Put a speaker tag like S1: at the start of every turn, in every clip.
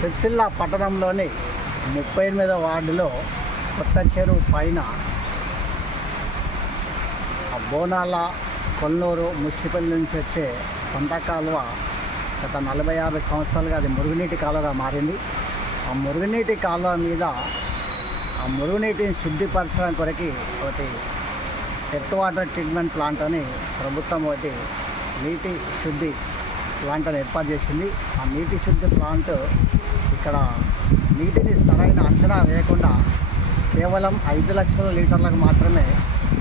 S1: సిరిసిల్ల పట్టణంలోని ముప్పై ఎనిమిదో వార్డులో కొత్త చెరువు పైన ఆ బోనాల కొల్లూరు మున్సిపల్ నుంచి వచ్చే పంట కాలువ గత నలభై యాభై సంవత్సరాలుగా అది మురుగునీటి కాలువగా మారింది. ఆ మురుగునీటి కాలువ మీద ఆ మురుగునీటిని శుద్ధిపరచడం కొరకి ఒకటి ఎర్త్ వాటర్ ట్రీట్మెంట్ ప్లాంట్ అని ప్రభుత్వం ఒకటి నీటి శుద్ధి ప్లాంట్ని ఏర్పాటు చేసింది. ఆ నీటి శుద్ధి ప్లాంట్ ఇక్కడ నీటిని సరైన అంచనా వేయకుండా కేవలం ఐదు లక్షల లీటర్లకు మాత్రమే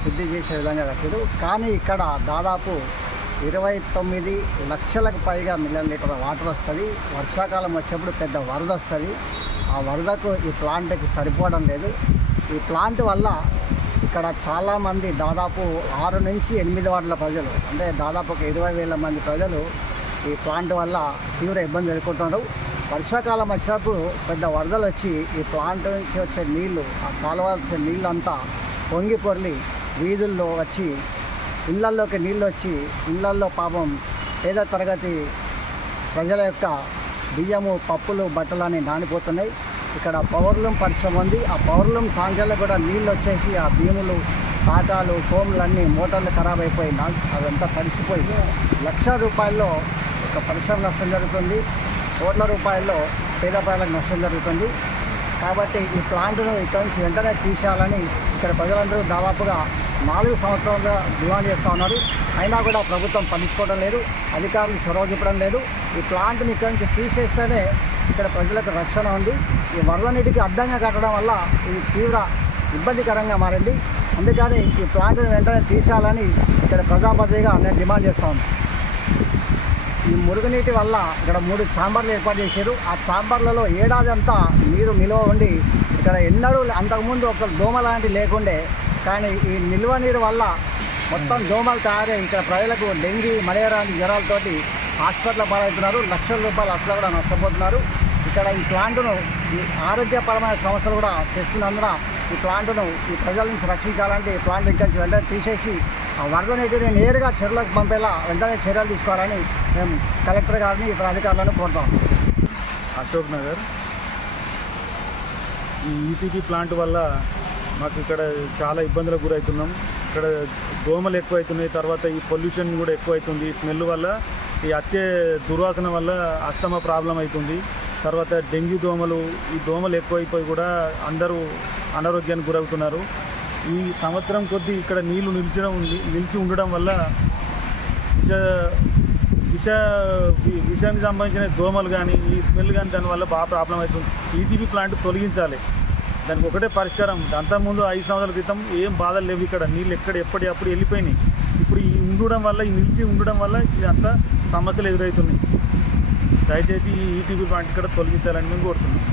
S1: శుద్ధి చేసే విధంగా కట్టారు. కానీ ఇక్కడ దాదాపు ఇరవై తొమ్మిది లక్షలకు పైగా మిలియన్ లీటర్ల వాటర్ వస్తుంది. వర్షాకాలం వచ్చేప్పుడు పెద్ద వరద వస్తుంది. ఆ వరదకు ఈ ప్లాంట్కి సరిపోవడం లేదు. ఈ ప్లాంట్ వల్ల ఇక్కడ చాలామంది దాదాపు ఆరు నుంచి ఎనిమిది వార్డుల ప్రజలు అంటే దాదాపు ఒక ఇరవై వేల మంది ప్రజలు ఈ ప్లాంట్ వల్ల తీవ్ర ఇబ్బంది ఎదుర్కొంటున్నారు. వర్షాకాలం వచ్చినప్పుడు పెద్ద వరదలు వచ్చి ఈ ప్లాంట్ నుంచి వచ్చే నీళ్ళు ఆ కాలువ వచ్చే నీళ్ళంతా పొంగి పొర్లి వీధుల్లో వచ్చి ఇళ్ళల్లోకి నీళ్ళు వచ్చి ఇళ్ళల్లో పాపం పేద తరగతి ప్రజల యొక్క బియ్యము పప్పులు బట్టలు అని నానిపోతున్నాయి. ఇక్కడ పౌర్లం పరిశ్రమ ఉంది. ఆ పౌర్లం సాంఖ్యలో కూడా నీళ్ళు వచ్చేసి ఆ భీములు టాటాలు కోములన్నీ మోటార్లు ఖరాబ్ అయిపోయి అదంతా తడిసిపోయి లక్ష రూపాయల్లో ఒక పరిశ్రమ నష్టం జరుగుతుంది. కోట్ల రూపాయల్లో పేద ప్రజలకు నష్టం జరుగుతుంది. కాబట్టి ఈ ప్లాంట్ను ఇక్కడ నుంచి వెంటనే తీసేయాలని ఇక్కడ ప్రజలందరూ దాదాపుగా నాలుగు సంవత్సరాలుగా డిమాండ్ చేస్తూ ఉన్నారు. అయినా కూడా ప్రభుత్వం పట్టించుకోవడం లేదు. అధికారులు చొరవ చూపడం లేదు. ఈ ప్లాంట్ని ఇక్కడ నుంచి తీసేస్తేనే ఇక్కడ ప్రజలకు రక్షణ ఉంది. ఈ వరద నీటికి అడ్డంగా కట్టడం వల్ల ఇది తీవ్ర ఇబ్బందికరంగా మారింది. అందుకని ఈ ప్లాంట్ని వెంటనే తీసేయాలని ఇక్కడ ప్రజాపతిగా నేను డిమాండ్ చేస్తా ఉన్నాను ఈ మురుగునీటి వల్ల ఇక్కడ మూడు ఛాంబర్లు ఏర్పాటు చేశారు. ఆ ఛాంబర్లలో ఏడాది అంతా నీరు నిల్వ ఉండి ఇక్కడ ఎన్నడూ అంతకుముందు ఒక దోమ లాంటి లేకుండే కానీ ఈ నిల్వ నీరు వల్ల మొత్తం దోమలు తయారై ఇక్కడ ప్రజలకు డెంగీ మలేరియా జ్వరాలతోటి హాస్పిటల్ పాలవుతున్నారు. లక్షల రూపాయలు అసలు కూడా నష్టపోతున్నారు. ఇక్కడ ఈ ప్లాంట్ను ఈ ఆరోగ్యపరమైన సమస్యలు కూడా తెస్తున్నందున ఈ ప్లాంట్ను ఈ ప్రజల నుంచి రక్షించాలంటే ఈ ప్లాంట్ నుంచి వెంటనే తీసేసి వరద నీటిని నేరుగా చెరువులకు పంపేలా వెంటనే చర్యలు తీసుకోవాలని మేము కలెక్టర్ గారిని ఇతర అధికారులను కోరుతాం.
S2: అశోక్ నగర్. ఈ ఈపీపీ ప్లాంట్ వల్ల మాకు ఇక్కడ చాలా ఇబ్బందులకు గురవుతున్నాం ఇక్కడ దోమలు ఎక్కువవుతున్నాయి తర్వాత ఈ పొల్యూషన్ కూడా ఎక్కువవుతుంది స్మెల్ వల్ల ఈ వచ్చే దుర్వాసన వల్ల అస్తమా ప్రాబ్లం అవుతుంది. తర్వాత డెంగ్యూ దోమలు ఈ దోమలు ఎక్కువైపోయి కూడా అందరూ అనారోగ్యానికి గురవుతున్నారు. ఈ సంవత్సరం కొద్దీ ఇక్కడ నీళ్ళు నిలిచడం ఉంది నిలిచి ఉండడం వల్ల విష విష విషానికి సంబంధించిన దోమలు కానీ ఈ స్మెల్ కానీ దానివల్ల బాగా ప్రాబ్లం అవుతుంది. ఈటీవీ ప్లాంట్ తొలగించాలి. దానికి ఒకటే పరిష్కారం. అంతకుముందు ఐదు సంవత్సరాల క్రితం ఏం బాధలు లేవు ఇక్కడ. నీళ్ళు ఎక్కడ ఎప్పటి అప్పుడు వెళ్ళిపోయినాయి. ఇప్పుడు ఈ ఉండడం వల్ల ఈ నిలిచి ఉండడం వల్ల ఇదంతా సమస్యలు ఎదురవుతున్నాయి. దయచేసి ఈ ఈటీపీ ప్లాంట్ ఇక్కడ తొలగించాలని మేము కోరుతున్నాం.